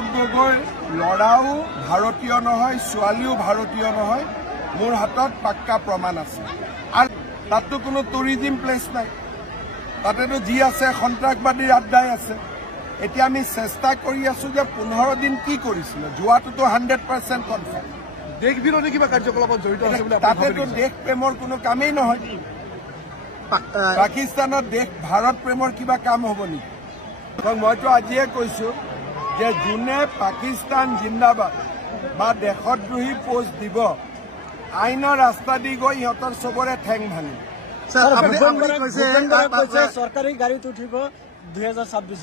গৌৰৱ গগৈৰ ল'ৰাও ভাৰতীয় নহয়, ছোৱালীও ভাৰতীয় নহয়। মোৰ হাতত পাক্কা প্ৰমাণ আছে। আৰু তাততো কোনো টুৰিজিম প্লেচ নাই, তাতেতো যি আছে সন্ত্ৰাসবাদীৰ আড্ডাই আছে। এতিয়া আমি চেষ্টা কৰি আছো যে 15 দিন কি কৰিছিলে, যোৱাটোতো 100% কনফাৰ্ম। দেশ বিৰোধী কিবা কাৰ্যকলাপত জড়িত আছে বুলি তাতেতো দেশ প্ৰেমৰ কোনো কামেই নহয়। পাকিস্তানত দেশ ভাৰত প্ৰেমৰ কিবা কাম হ'ব নেকি? মইতো আজিয়ে কৈছো যে যোনে পাকিস্তান জিন্দাবাদ বা দেশদ্ৰোহী পোষ্ট দিব, আইনৰ ৰাস্তা দি গৈ সিহঁতৰ চবৰে ঠেং ভাঙিব। চৰকাৰী গাড়ীত উঠিব 2026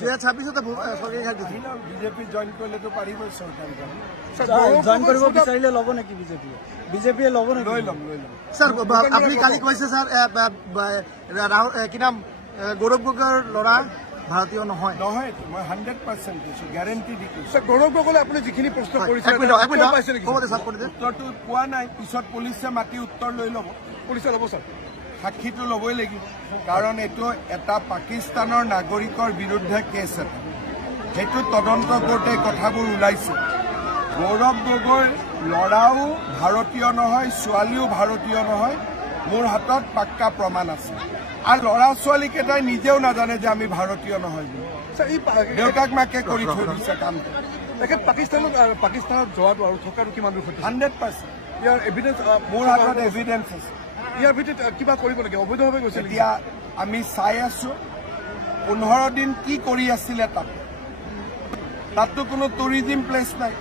বিজেপি জইন কৰিলেতো পাৰিবই চৰকাৰী গাড়ী। জইন কৰিব বিচাৰিলে ল'ব নেকি বিজেপিয়ে ল'ব নেকি? লৈ ল'ম। স্যাৰ আপুনি কালি কৈছে স্যাৰ কি নাম গৌৰৱ গগৈৰ ল'ৰা ভাৰতীয় নহয়। মই 100% কৈছো, গেৰেণ্টি দি কৈছো। গৌৰৱ গগৈলে আপুনি যিখিনি প্ৰশ্ন কৰিছে উত্তৰটো পোৱা নাই, পিছত পুলিচে মাতি উত্তৰ লৈ ল'ব। পুলিচে ল'ব ছাৰ, সাক্ষীটো ল'বই লাগিব, কাৰণ এইটো এটা পাকিস্তানৰ নাগৰিকৰ বিৰুদ্ধে কেছ এটা। সেইটো তদন্ত কৰোঁতে কথাবোৰ ওলাইছে। গৌৰৱ গগৈৰ ল'ৰাও ভাৰতীয় নহয়, ছোৱালীও ভাৰতীয় নহয়। মোৰ হাতত পাক্কা প্ৰমাণ আছে। আৰু ল'ৰা ছোৱালীকেইটাই নিজেও নাজানে যে আমি ভাৰতীয় নহয় বুলি। দেউতাক মাকে কৰি থৈ দিছে কামটো। তেখেত পাকিস্তানত যোৱাটো আৰু থকাটো কিমান দূৰ সত্য? 100%। ইয়াৰ এভিডেন্স মোৰ হাতত এভিডেন্স আছে। ইয়াৰ ভিত্তিত কিবা কৰিব লাগে, অবৈধভাৱে গৈছিল। এতিয়া আমি চাই আছো 15 দিন কি কৰি আছিলে তাততো কোনো টুৰিজিম প্লেচ নাই,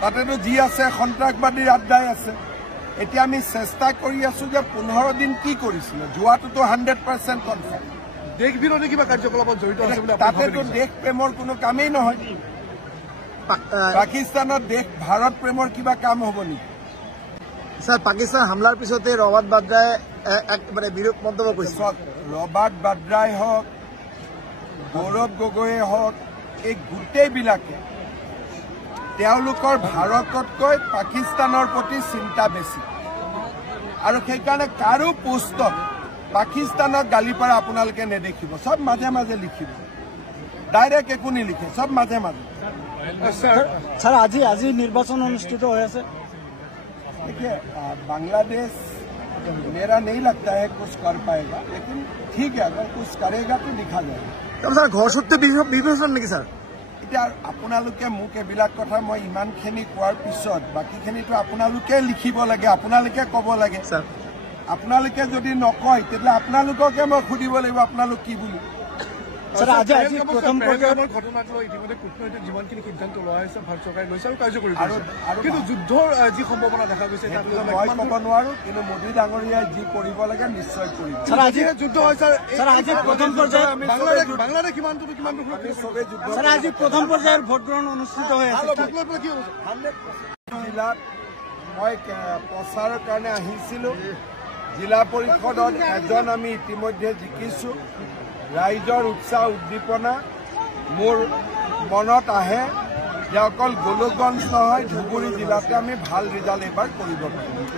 তাতেতো যি আছে সন্ত্ৰাসবাদীৰ আড্ডাই আছে। এতিয়া আমি চেষ্টা কৰি আছো যে 15 দিন কি কৰিছিলে, যোৱাটোতো 100% কনফাৰ্ম। দেশ বিৰোধী কিবা কাৰ্যকলাপত জড়িত আছে বুলি তাতেতো দেশ প্ৰেমৰ কোনো কামেই নহয়। পাকিস্তানত দেশ ভাৰত প্ৰেমৰ কিবা কাম হ'ব নেকি? স্যাৰ পাকিস্তান হামলাৰ পিছতে ৰবাৰ্ট বাদ্ৰাই একেবাৰে বিৰোধ মন্তব্য কৰিছে। ৰবাৰ্ট বাদ্ৰাই হওক, গৌৰৱ গগৈয়ে হওক, এই গোটেইবিলাকে তেওঁলোকৰ ভাৰততকৈ পাকিস্তানৰ প্ৰতি চিন্তা বেছি। আৰু সেইকাৰণে কাৰো পোষ্টত পাকিস্তানক গালি পাৰা আপোনালোকে নেদেখিব। চব মাজে মাজে লিখিব, ডাইৰেক্ট একো নিলিখে, চব মাজে মাজে। ছাৰ আজি নিৰ্বাচন অনুষ্ঠিত হৈ আছে। देखिए बांग्लादेश मेरा नहीं लगता है कुछ कर पाएगा, लेकिन ठीक है अगर कुछ करेगा तो दिखा जाएगा। স্যার ঘৰ সত্য বিবেচনা নেকি স্যাৰ? এতিয়া আপোনালোকে মোক এইবিলাক কথা মই ইমানখিনি কোৱাৰ পিছত বাকীখিনিতো আপোনালোকে লিখিব লাগে, আপোনালোকে ক'ব লাগে। আপোনালোকে যদি নকয় তেতিয়াহ'লে আপোনালোককে মই সুধিব লাগিব আপোনালোক কি বুলি। প্ৰথম ঘটনাটো ইতিমধ্যে কূটনৈতিক যিমানখিনি সিদ্ধান্ত লোৱা হৈছে ভাৰত চৰকাৰে লৈছে আৰু কাৰ্যকৰী কৰিছে, কিন্তু যুদ্ধৰ যি সম্ভাৱনা দেখা গৈছে মই ক'ব নোৱাৰো, কিন্তু মোদী ডাঙৰীয়াই যি কৰিব লাগে নিশ্চয় কৰিব। আজি যুদ্ধ হয় ছাৰ, আজি প্ৰথম পৰ্যায়ত বাংলাদেশ সীমান্তটো কিমান দূৰ চবেই যুদ্ধ। আজি প্ৰথম পৰ্যায়ৰ ভোটগ্ৰহণ অনুষ্ঠিত হৈ আছে। জিলাত মই প্ৰচাৰৰ কাৰণে আহিছিলো। জিলা পৰিষদত এজন আমি ইতিমধ্যে জিকিছো। ৰাইজৰ উৎসাহ উদ্দীপনা মোৰ মনত আহে যে অকল গোলকগঞ্জ নহয়, ধুবুৰী জিলাতে আমি ভাল ৰিজাল্ট এইবাৰ কৰিব পাৰিম।